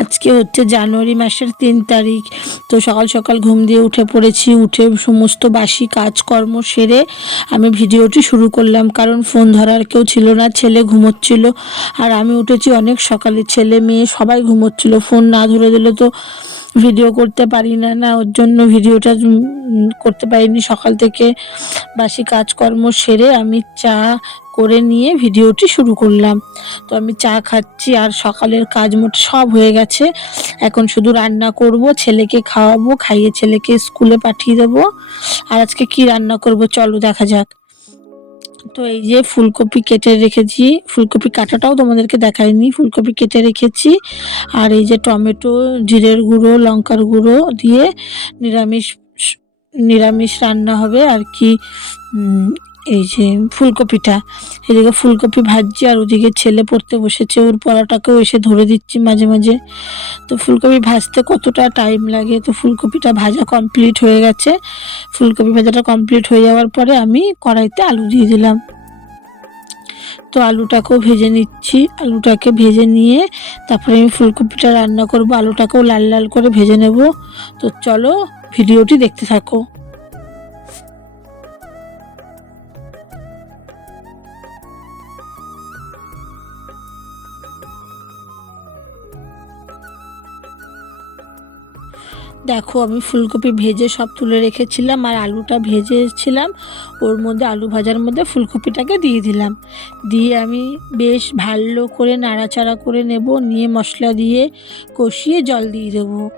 আজকে হচ্ছে জানুয়ারি মাসের তিন তারিখ। তো সকাল সকাল ঘুম দিয়ে উঠে পড়েছি, উঠে সমস্ত বাসি কাজকর্ম সেরে আমি ভিডিওটি শুরু করলাম। কারণ ফোন ধরার কেউ ছিল না, ছেলে ঘুমোচ্ছিল। আর আমি উঠেছি অনেক সকালে, ছেলে মেয়ে সবাই ঘুমোচ্ছিল, ফোন না ধরে দিলে তো ভিডিও করতে পারি না না, ওর জন্য ভিডিওটা করতে পারিনি। সকাল থেকে বাসি কাজকর্ম সেরে আমি চা করে নিয়ে ভিডিওটি শুরু করলাম। তো আমি চা খাচ্ছি আর সকালের কাজ মোট সব হয়ে গেছে। এখন শুধু রান্না করব, ছেলেকে খাওয়াবো, খাইয়ে ছেলেকে স্কুলে পাঠিয়ে দেবো। আর আজকে কি রান্না করব চলো দেখা যাক। তো এই যে ফুলকপি কেটে রেখেছি, ফুলকপি কাটাটাও তোমাদেরকে দেখাইনি, ফুলকপি কেটে রেখেছি। আর এই যে টমেটো, জিরের গুঁড়ো, লঙ্কার গুঁড়ো দিয়ে নিরামিষ নিরামিষ রান্না হবে আর কি এই যে ফুলকপিটা, এদিকে ফুলকপি ভাজছি আর ওদিকে ছেলে পড়তে বসেছে, ওর পড়াটাকেও এসে ধরে দিচ্ছি মাঝে মাঝে। তো ফুলকপি ভাজতে কতটা টাইম লাগে? তো ফুলকপিটা ভাজা কমপ্লিট হয়ে গেছে। ফুলকপি ভাজাটা কমপ্লিট হয়ে যাওয়ার পরে আমি কড়াইতে আলু দিয়ে দিলাম। তো আলুটাকেও ভেজে নিচ্ছি। আলুটাকে ভেজে নিয়ে তারপরে আমি ফুলকপিটা রান্না করব। আলুটাকেও লাল লাল করে ভেজে নেব। তো চলো ভিডিওটি দেখতে থাকো। দেখো, আমি ফুলকপি ভেজে সব তুলে রেখেছিলাম আর আলুটা ভেজেছিলাম। ওর মধ্যে আলু ভাজার মধ্যে ফুলকপিটাকে দিয়ে দিলাম। দিয়ে আমি বেশ ভালো করে নাড়াচাড়া করে নেব, নিয়ে মশলা দিয়ে কষিয়ে জল দিয়ে দেবো।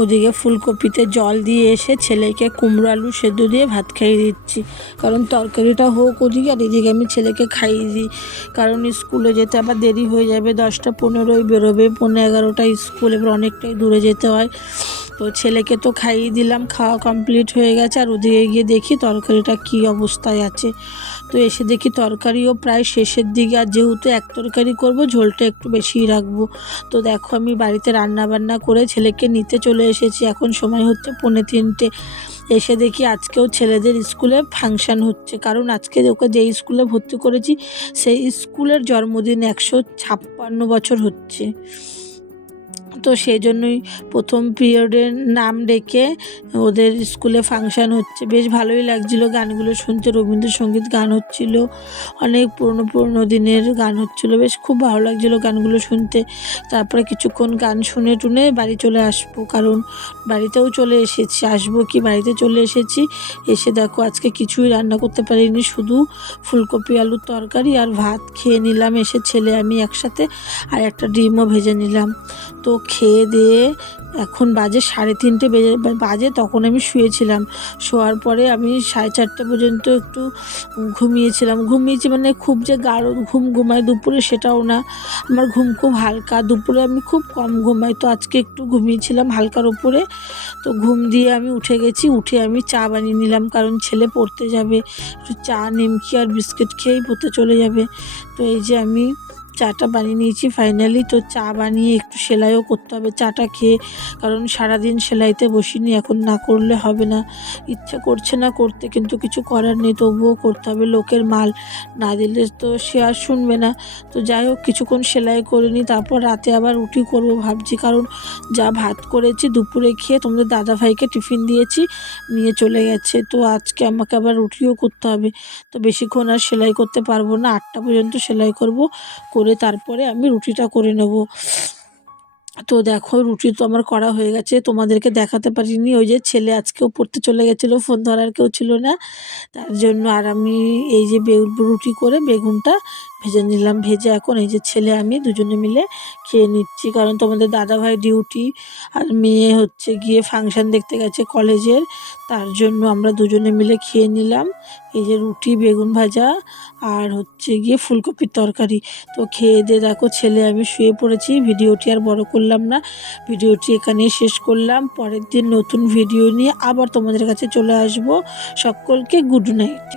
ওদিকে ফুলকপিতে জল দিয়ে এসে ছেলেকে কুমড়ো আলু সেদ্ধ দিয়ে ভাত খাইয়ে দিচ্ছি। কারণ তরকারিটা হোক ওদিকে আর এদিকে আমি ছেলেকে খাইয়ে দিই। কারণ স্কুলে যেতে আবার দেরি হয়ে যাবে, দশটা পনেরোই বেরোবে পনেরো এগারোটা স্কুল, এবার অনেকটাই দূরে যেতে হয়। তো ছেলেকে তো খাইয়ে দিলাম, খাওয়া কমপ্লিট হয়ে গেছে। আর ওদিকে গিয়ে দেখি তরকারিটা কী অবস্থায় আছে। তো এসে দেখি তরকারিও প্রায় শেষের দিকে। আর যেহেতু এক তরকারি করব, ঝোলটা একটু বেশিই রাখব। তো দেখো আমি বাড়িতে রান্না বান্না করে ছেলেকে নিতে চলে এসেছি। এখন সময় হচ্ছে পৌনে তিনটে। এসে দেখি আজকেও ছেলেদের স্কুলে ফাংশান হচ্ছে। কারণ আজকে ওকে যেই স্কুলে ভর্তি করেছি, সেই স্কুলের জন্মদিন একশো ছাপ্পান্ন বছর হচ্ছে। তো সেই জন্যই প্রথম পিরিয়ডের নাম ডেকে ওদের স্কুলে ফাংশান হচ্ছে। বেশ ভালোই লাগছিল গানগুলো শুনতে। রবীন্দ্রসঙ্গীত গান হচ্ছিল। অনেক পুরনো পুরনো দিনের গান হচ্ছিল। বেশ খুব ভালো লাগছিল গানগুলো শুনতে। তারপরে কিছুক্ষণ গান শুনে টুনে বাড়ি চলে আসব। কারণ বাড়িতেও চলে এসেছি। আসব কি? বাড়িতে চলে এসেছি। এসে দেখো আজকে কিছুই রান্না করতে পারিনি। শুধু ফুলকপি, আলুর তরকারি আর ভাত খেয়ে নিলাম। এসে ছেলে আমি একসাথে আর একটা ডিমও ভেজে নিলাম। তো খেয়ে দিয়ে এখন বাজে সাড়ে তিনটে বেজে, বাজে তখন আমি শুয়েছিলাম। শোয়ার পরে আমি সাড়ে চারটে পর্যন্ত একটু ঘুমিয়েছিলাম। ঘুমিয়েছি মানে খুব যে গাঢ় ঘুম ঘুমাই দুপুরে সেটাও না। আমার ঘুম খুব হালকা। দুপুরে আমি খুব কম ঘুমাই। তো আজকে একটু ঘুমিয়েছিলাম হালকার ওপরে তো ঘুম দিয়ে আমি উঠে গেছি। উঠে আমি চা বানিয়ে নিলাম কারণ ছেলে পড়তে যাবে। একটু চা, নিমকি আর বিস্কিট খেয়েই পড়তে চলে যাবে। তো এই যে আমি চাটা বানিয়ে নিয়েছি। ফাইনালি তো চা বানিয়ে একটু সেলাইও করতে হবে, চাটা খেয়ে। কারণ সারাদিন সেলাইতে বসিনি, এখন না করলে হবে না। ইচ্ছা করছে না করতে, কিন্তু কিছু করার নেই, তবুও করতে হবে লোকের মাল। না দিলে তো সে আর শুনবে না। তো যাই হোক, কিছুক্ষণ সেলাই করে নিই, তারপর রাতে আবার রুটি করব ভাবছি। কারণ যা ভাত করেছি দুপুরে খেয়ে তোমাদের দাদা ভাইকে টিফিন দিয়েছি, নিয়ে চলে গেছে। তো আজকে আমাকে আবার রুটিও করতে হবে। তো বেশিক্ষণ আর সেলাই করতে পারব না, আটটা পর্যন্ত সেলাই করব, করে তারপরে আমি রুটিটা করে নেব। তো দেখো, রুটি তো আমার করা হয়ে গেছে। তোমাদেরকে দেখাতে পারিনি। ওই যে ছেলে আজকেও পড়তে চলে গেছিল, ফোন ধরার কেউ ছিল না। তার জন্য আর আমি এই যে বেগুন রুটি করে বেগুনটা ভেজে নিলাম, ভেজে এখন এই যে ছেলে আমি দুজনে মিলে খেয়ে নিচ্ছি। কারণ তোমাদের দাদাভাই ডিউটি আর মেয়ে হচ্ছে গিয়ে ফাংশন দেখতে গেছে কলেজের তার জন্য আমরা দুজনে মিলে খেয়ে নিলাম। এই যে রুটি, বেগুন ভাজা আর হচ্ছে গিয়ে ফুলকপির তরকারি। তো খেয়ে দিয়ে দেখো ছেলে আমি শুয়ে পড়েছি, ভিডিওটি আর বড় করলাম না। ভিডিওটি এখানেই শেষ করলাম। পরের দিন নতুন ভিডিও নিয়ে আবার তোমাদের কাছে চলে আসব। সকলকে গুড নাইট